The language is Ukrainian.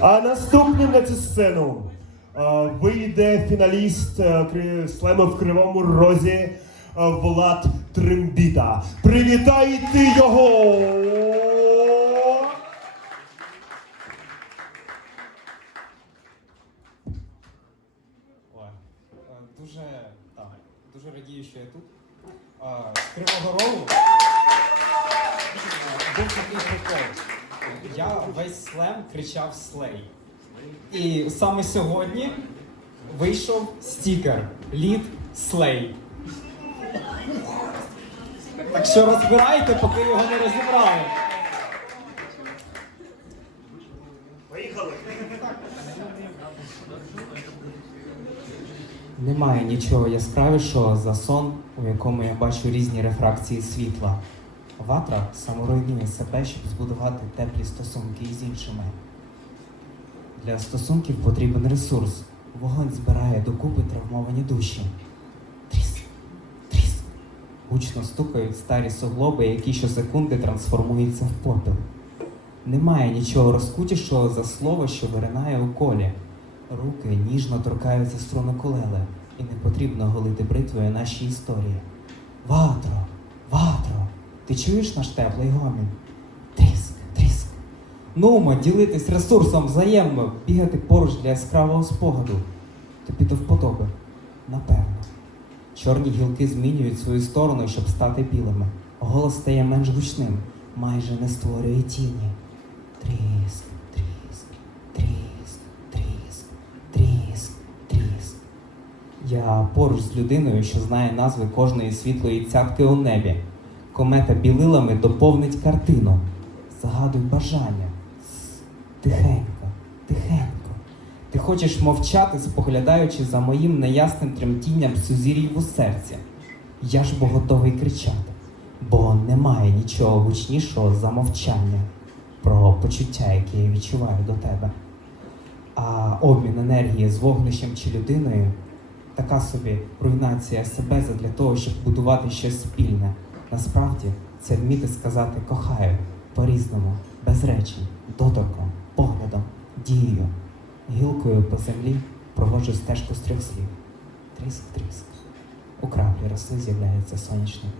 А наступним на цю сцену вийде фіналіст кри- слему в кривому розі Влад Трембіта. Привітайте його! Е, дуже, дуже радію, що я тут. Е, З Кривого Рогу весь слем кричав слей. І саме сьогодні вийшов стікер Лід Слей. Так що розбирайте, поки його не розібрали. Поїхали! Немає нічого яскравішого за сон, у якому я бачу різні рефракції світла. Ватра саморуйнує себе, щоб збудувати теплі стосунки із іншими. Для стосунків потрібен ресурс. Вогонь збирає докупи травмовані душі. Тріс, тріс. Гучно стукають старі суглоби, які щосекунди трансформуються в попіл. Немає нічого розкутішого за слово, що виринає у колі. Руки ніжно торкаються струни колели, і не потрібно голити бритвою наші історії. Ватро, ти чуєш наш теплий гомін? Тріск, тріск. Нумо, ділитись ресурсом взаємно, бігати поруч для яскравого спогаду. Тобі до вподоби, напевно. Чорні гілки змінюють свою сторону, щоб стати білими. Голос стає менш гучним, майже не створює тіні. Тріск, тріск, тріск, тріск, тріск, тріск. Я поруч з людиною, що знає назви кожної світлої цятки у небі. Комета білилами доповнить картину. Загадуй бажання. Тихенько, тихенько. Ти хочеш мовчати, споглядаючи за моїм неясним тремтінням сузір'їв у серці. Я ж бо готовий кричати, бо немає нічого гучнішого за мовчання про почуття, які я відчуваю до тебе. А обмін енергії з вогнищем чи людиною така собі руйнація себе задля того, щоб будувати щось спільне. Насправді це вміти сказати кохаю по-різному, без речень, доторком, поглядом, дією, гілкою по землі проводжу стежку з трьох слів. Тріск, тріск. У краплі роси з'являється сонячний.